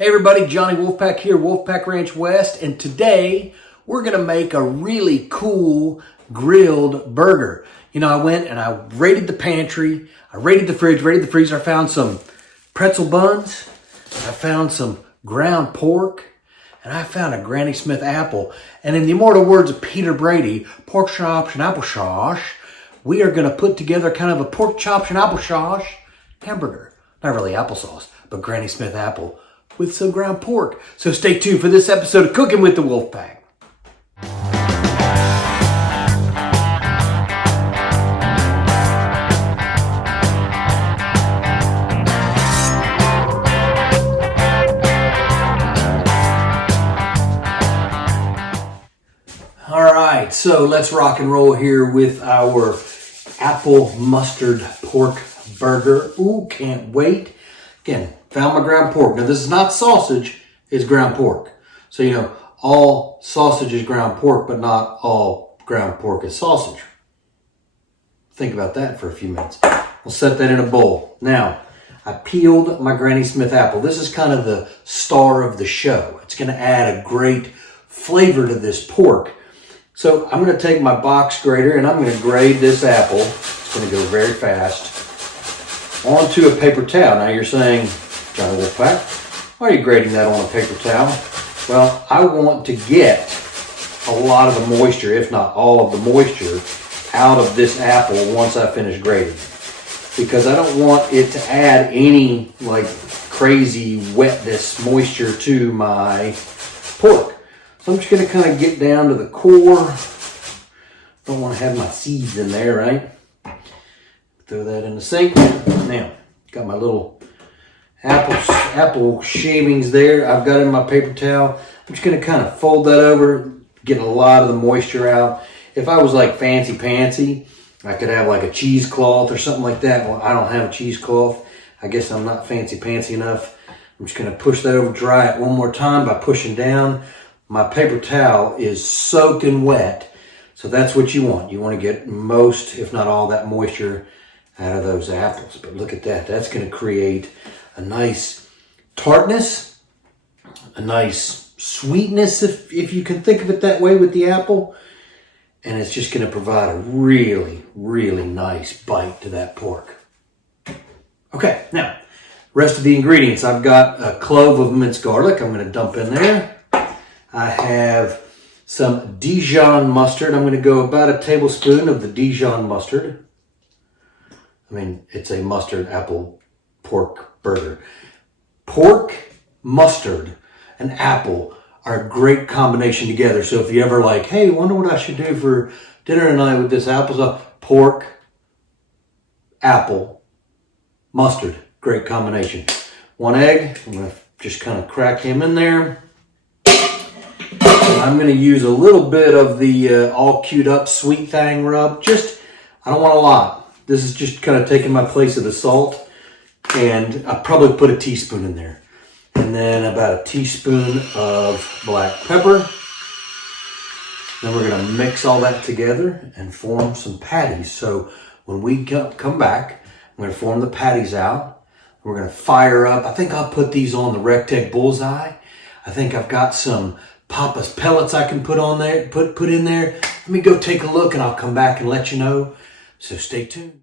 Hey everybody, Johnny Wolfpack here, Wolfpack Ranch West, and today we're gonna make a really cool grilled burger. You know, I went and I raided the pantry, I raided the fridge, raided the freezer. I found some pretzel buns, I found some ground pork, and I found a Granny Smith apple. And in the immortal words of Peter Brady, pork chops and apple sauce, we are gonna put together kind of a pork chops and apple sauce hamburger. Not really applesauce, but Granny Smith apple with some ground pork. So stay tuned for this episode of Cooking with the Wolfpack. All right, so let's rock and roll here with our apple mustard pork burger. Ooh, can't wait. Again, found my ground pork. Now, this is not sausage, it's ground pork. So, you know, all sausage is ground pork, but not all ground pork is sausage. Think about that for a few minutes. We'll set that in a bowl. Now, I peeled my Granny Smith apple. This is kind of the star of the show. It's going to add a great flavor to this pork. So, I'm going to take my box grater and I'm going to grate this apple. It's going to go very fast. Onto a paper towel. Now you're saying, Johnny Wolfpack, why are you grating that on a paper towel? Well, I want to get a lot of the moisture, if not all of the moisture, out of this apple once I finish grating. Because I don't want it to add any like crazy wetness, moisture to my pork. So I'm just going to kind of get down to the core. Don't want to have my seeds in there, right? Throw that in the sink. Now, got my little apple shavings there. I've got in my paper towel. I'm just going to kind of fold that over, getting a lot of the moisture out. If I was like fancy pantsy, I could have like a cheesecloth or something like that. Well, I don't have a cheesecloth. I guess I'm not fancy pantsy enough. I'm just going to push that over, dry it one more time by pushing down. My paper towel is soaking wet. So that's what you want. You want to get most, if not all, that moisture out of those apples. But look at that. That's going to create a nice tartness, a nice sweetness, if you can think of it that way with the apple. And it's just going to provide a really, really nice bite to that pork. Okay, now, rest of the ingredients. I've got a clove of minced garlic. I'm going to dump in there. I have some Dijon mustard. I'm going to go about a tablespoon of the Dijon mustard. I mean, it's a mustard apple pork burger. Pork, mustard, and apple are a great combination together. So if you ever like, hey, wonder what I should do for dinner tonight with this applesauce. Pork, apple, mustard. Great combination. One egg. I'm going to just kind of crack him in there. And I'm going to use a little bit of the all queued up sweet thang rub. I don't want a lot. This is just kind of taking my place of the salt, and I'll probably put a teaspoon in there. And then about a teaspoon of black pepper. Then we're going to mix all that together and form some patties. So when we come back, I'm going to form the patties out. We're going to fire up. I think I'll put these on the RecTec Bullseye. I think I've got some Papa's pellets I can put on there, put in there. Let me go take a look and I'll come back and let you know. So stay tuned.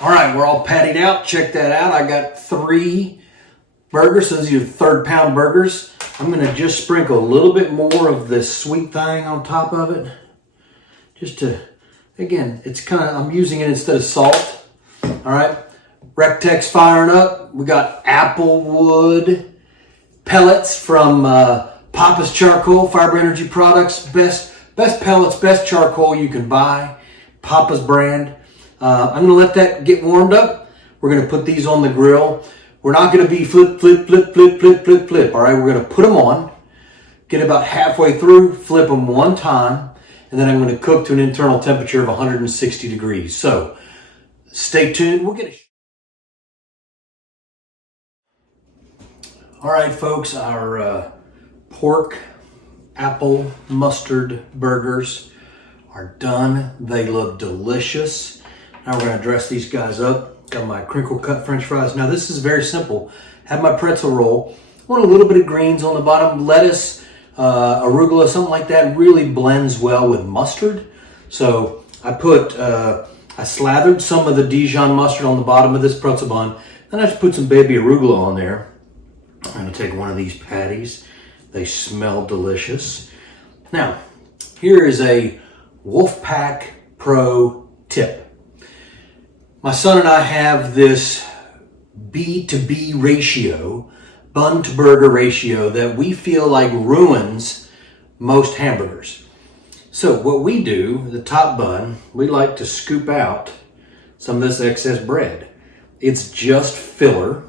All right, we're all patted out. Check that out. I got 3 burgers. Those are your 3rd pound burgers. I'm going to just sprinkle a little bit more of this sweet thing on top of it. Just to, again, it's kind of, I'm using it instead of salt. All right, RecTec's firing up. We got applewood pellets from Papa's Charcoal, Fiber Energy Products. Best pellets, best charcoal you can buy. Papa's brand. I'm going to let that get warmed up. We're going to put these on the grill. We're not going to be flip. All right, we're going to put them on, get about halfway through, flip them one time, and then I'm going to cook to an internal temperature of 160 degrees. So stay tuned. We'll get it. All right, folks, our pork apple mustard burgers are done. They look delicious. Now we're going to dress these guys up. Got my crinkle cut French fries. Now this is very simple. Have my pretzel roll. I want a little bit of greens on the bottom. Lettuce, arugula, something like that really blends well with mustard. So I slathered some of the Dijon mustard on the bottom of this pretzel bun. Then I just put some baby arugula on there. I'm going to take one of these patties. They smell delicious. Now, here is a Wolfpack Pro tip. My son and I have this B to B ratio, bun to burger ratio, that we feel like ruins most hamburgers. So what we do, the top bun, we like to scoop out some of this excess bread. It's just filler.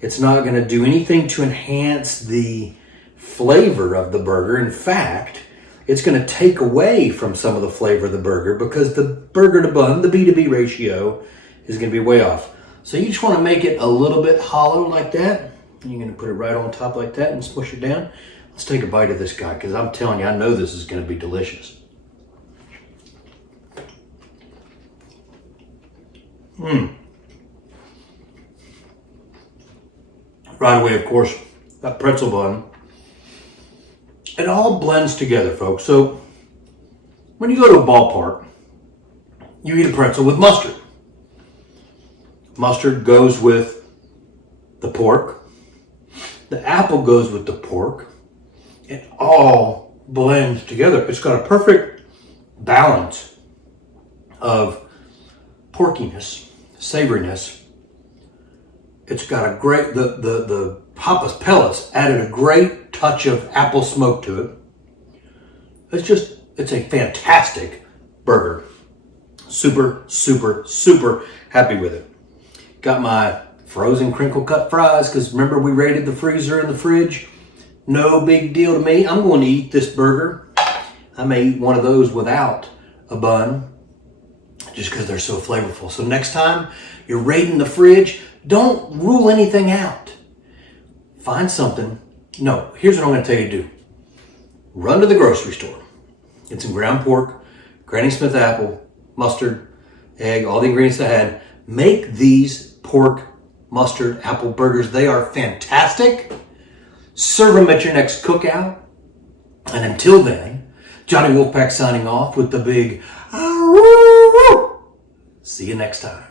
It's not going to do anything to enhance the flavor of the burger. In fact, it's going to take away from some of the flavor of the burger because the burger to bun, the B to B ratio, is going to be way off. So you just want to make it a little bit hollow like that. You're going to put it right on top like that and smush it down. Let's take a bite of this guy because I'm telling you, I know this is going to be delicious. Right away, of course, that pretzel bun. It all blends together, folks. So when you go to a ballpark, you eat a pretzel with mustard. Mustard goes with the pork. The apple goes with the pork. It all blends together. It's got a perfect balance of porkiness, savoriness. It's got a great, the papas pellets added a great touch of apple smoke to it. It's a fantastic burger. Super, super, super happy with it. Got my frozen crinkle cut fries because remember we raided the freezer and the fridge. No big deal to me. I'm going to eat this burger. I may eat one of those without a bun just because they're so flavorful. So next time you're raiding the fridge, don't rule anything out. Find something. No, here's what I'm going to tell you to do. Run to the grocery store. Get some ground pork, Granny Smith apple, mustard, egg, all the ingredients I had. Make these pork, mustard, apple burgers. They are fantastic. Serve them at your next cookout. And until then, Johnny Wolfpack signing off with the big, see you next time.